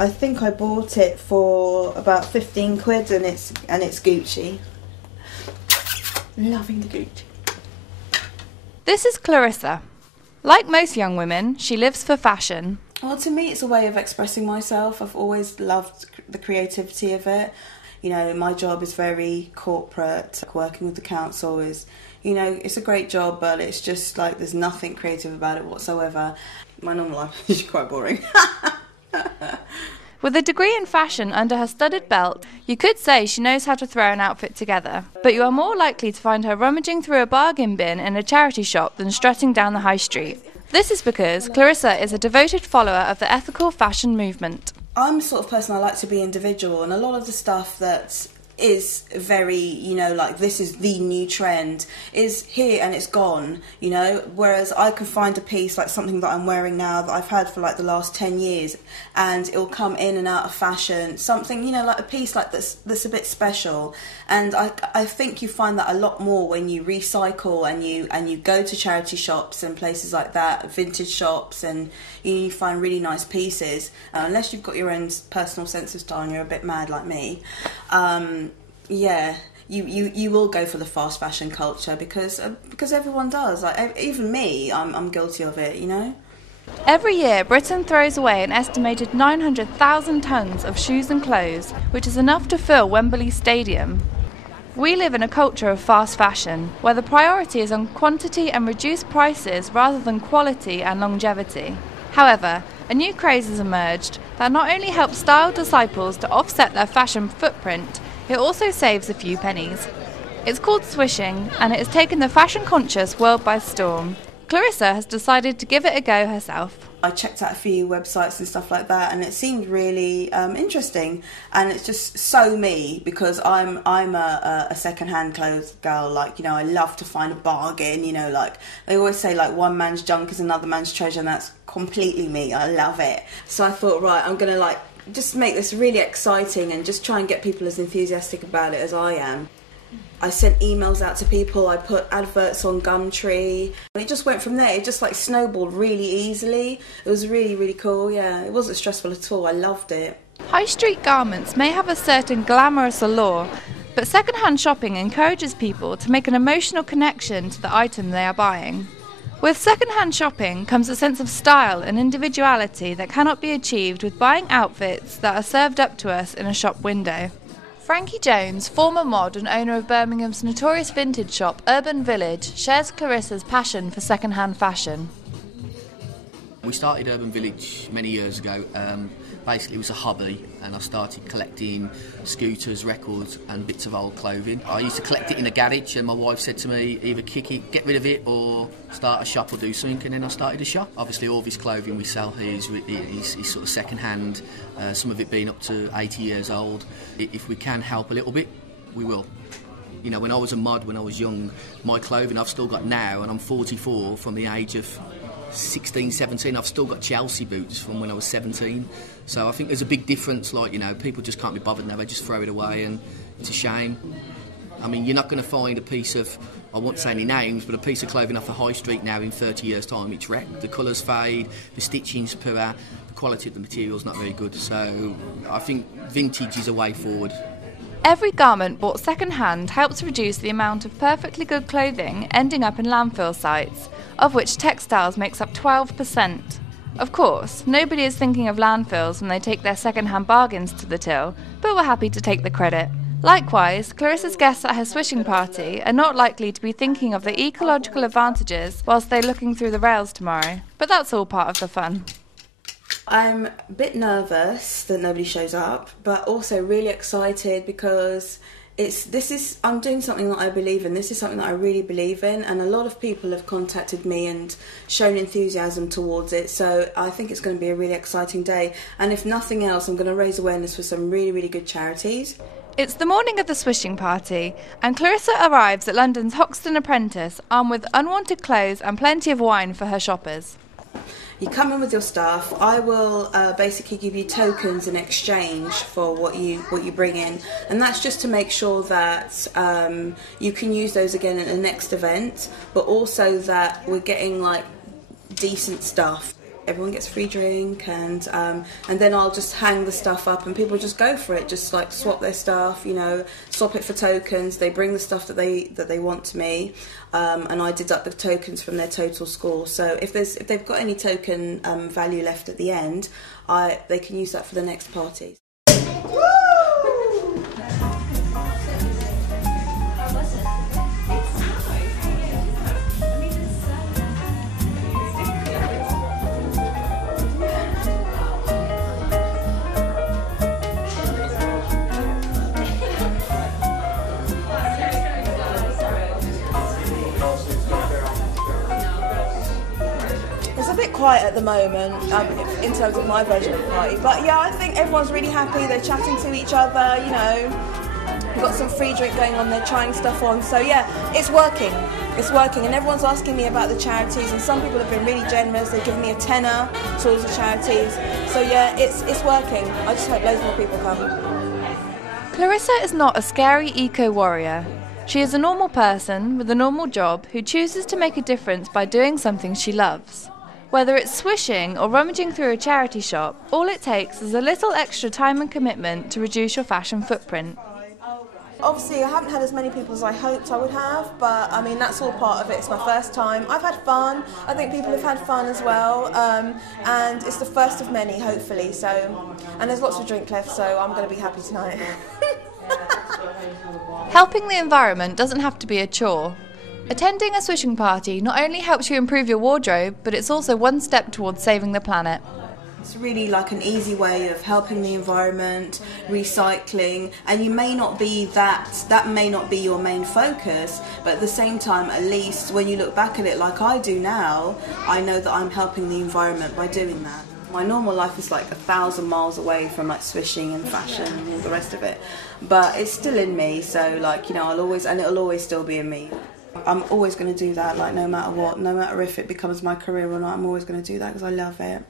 I think I bought it for about 15 quid and it's Gucci. Loving the Gucci. This is Clarissa. Like most young women, she lives for fashion. Well, to me it's a way of expressing myself. I've always loved the creativity of it. You know, my job is very corporate. Working with the council is, you know, it's a great job, but it's just like there's nothing creative about it whatsoever. My normal life is quite boring. With a degree in fashion under her studded belt, you could say she knows how to throw an outfit together. But you are more likely to find her rummaging through a bargain bin in a charity shop than strutting down the high street. This is because Clarissa is a devoted follower of the ethical fashion movement. I'm the sort of person I like to be individual, and a lot of the stuff that is very, you know, like this is the new trend is here and it's gone, you know, whereas I can find a piece like something that I'm wearing now that I've had for like the last 10 years and it'll come in and out of fashion, something, you know, like a piece like that's a bit special. And I think you find that a lot more when you recycle and you go to charity shops and places like that, vintage shops, and you find really nice pieces, unless you've got your own personal sense of style and you're a bit mad like me. Yeah, you will go for the fast fashion culture because everyone does. Like even me, I'm guilty of it, you know. Every year, Britain throws away an estimated 900,000 tonnes of shoes and clothes, which is enough to fill Wembley Stadium. We live in a culture of fast fashion, where the priority is on quantity and reduced prices rather than quality and longevity. However, a new craze has emerged that not only helps style disciples to offset their fashion footprint, it also saves a few pennies. It's called swishing, and it has taken the fashion-conscious world by storm. Clarissa has decided to give it a go herself. I checked out a few websites and stuff like that, and it seemed really interesting, and it's just so me because I'm a second-hand clothes girl. Like, you know, I love to find a bargain. You know, like they always say, like one man's junk is another man's treasure, and that's completely me. I love it. So I thought, right, I'm gonna like just make this really exciting and just try and get people as enthusiastic about it as I am. I sent emails out to people, I put adverts on Gumtree, and it just went from there. It just like snowballed really easily. It was really, really cool, yeah. It wasn't stressful at all, I loved it. High street garments may have a certain glamorous allure, but second-hand shopping encourages people to make an emotional connection to the item they are buying. With second-hand shopping comes a sense of style and individuality that cannot be achieved with buying outfits that are served up to us in a shop window. Frankie Jones, former mod and owner of Birmingham's notorious vintage shop Urban Village, shares Clarissa's passion for second-hand fashion. We started Urban Village many years ago. Basically it was a hobby, and I started collecting scooters, records and bits of old clothing. I used to collect it in a garage, and my wife said to me, either kick it, get rid of it, or start a shop or do something, and then I started a shop. Obviously all this clothing we sell here is sort of second hand, some of it being up to 80 years old. If we can help a little bit, we will. You know, when I was a mod, when I was young, my clothing I've still got now, and I'm 44, from the age of 16, 17, I've still got Chelsea boots from when I was 17. So I think there's a big difference, like, you know, people just can't be bothered now, they just throw it away, and it's a shame. I mean, you're not going to find a piece of, I won't say any names, but a piece of clothing off the high street now in 30 years' time, it's wrecked. The colours fade, the stitching's poor, the quality of the material's not very good, so I think vintage is a way forward. Every garment bought second-hand helps reduce the amount of perfectly good clothing ending up in landfill sites, of which textiles makes up 12%. Of course, nobody is thinking of landfills when they take their second-hand bargains to the till, but we're happy to take the credit. Likewise, Clarissa's guests at her swishing party are not likely to be thinking of the ecological advantages whilst they're looking through the rails tomorrow, but that's all part of the fun. I'm a bit nervous that nobody shows up, but also really excited because I'm doing something that I believe in. This is something that I really believe in, and a lot of people have contacted me and shown enthusiasm towards it, so I think it's going to be a really exciting day. And if nothing else, I'm going to raise awareness for some really, really good charities. It's the morning of the swishing party, and Clarissa arrives at London's Hoxton Apprentice armed with unwanted clothes and plenty of wine for her shoppers. You come in with your stuff. I will basically give you tokens in exchange for what you bring in, and that's just to make sure that you can use those again at the next event, but also that we're getting like decent stuff. everyone gets a free drink, and then I'll just hang the stuff up and people just go for it, just like swap their stuff, you know, swap it for tokens. They bring the stuff that they want to me, and I deduct the tokens from their total score. So if they've got any token value left at the end, they can use that for the next party. It's a bit quiet at the moment in terms of my version of the party, but yeah, I think everyone's really happy. They're chatting to each other, you know. We've got some free drink going on. They're trying stuff on. So yeah, it's working. It's working, and everyone's asking me about the charities, and some people have been really generous. They've given me a tenner towards the charities. So yeah, it's working. I just hope loads more people come. Clarissa is not a scary eco-warrior. She is a normal person with a normal job who chooses to make a difference by doing something she loves. Whether it's swishing or rummaging through a charity shop, all it takes is a little extra time and commitment to reduce your fashion footprint. Obviously, I haven't had as many people as I hoped I would have, but I mean, that's all part of it. It's my first time. I've had fun. I think people have had fun as well, and it's the first of many, hopefully. So, and there's lots of drink left, so I'm going to be happy tonight. Helping the environment doesn't have to be a chore. Attending a swishing party not only helps you improve your wardrobe, but it's also one step towards saving the planet. It's really like an easy way of helping the environment, recycling, and you may not be that may not be your main focus, but at the same time, at least when you look back at it like I do now, I know that I'm helping the environment by doing that. My normal life is like 1,000 miles away from like swishing and fashion and all the rest of it, but it's still in me, so like, you know, it'll always still be in me. I'm always going to do that, like no matter what, no matter if it becomes my career or not, I'm always going to do that because I love it.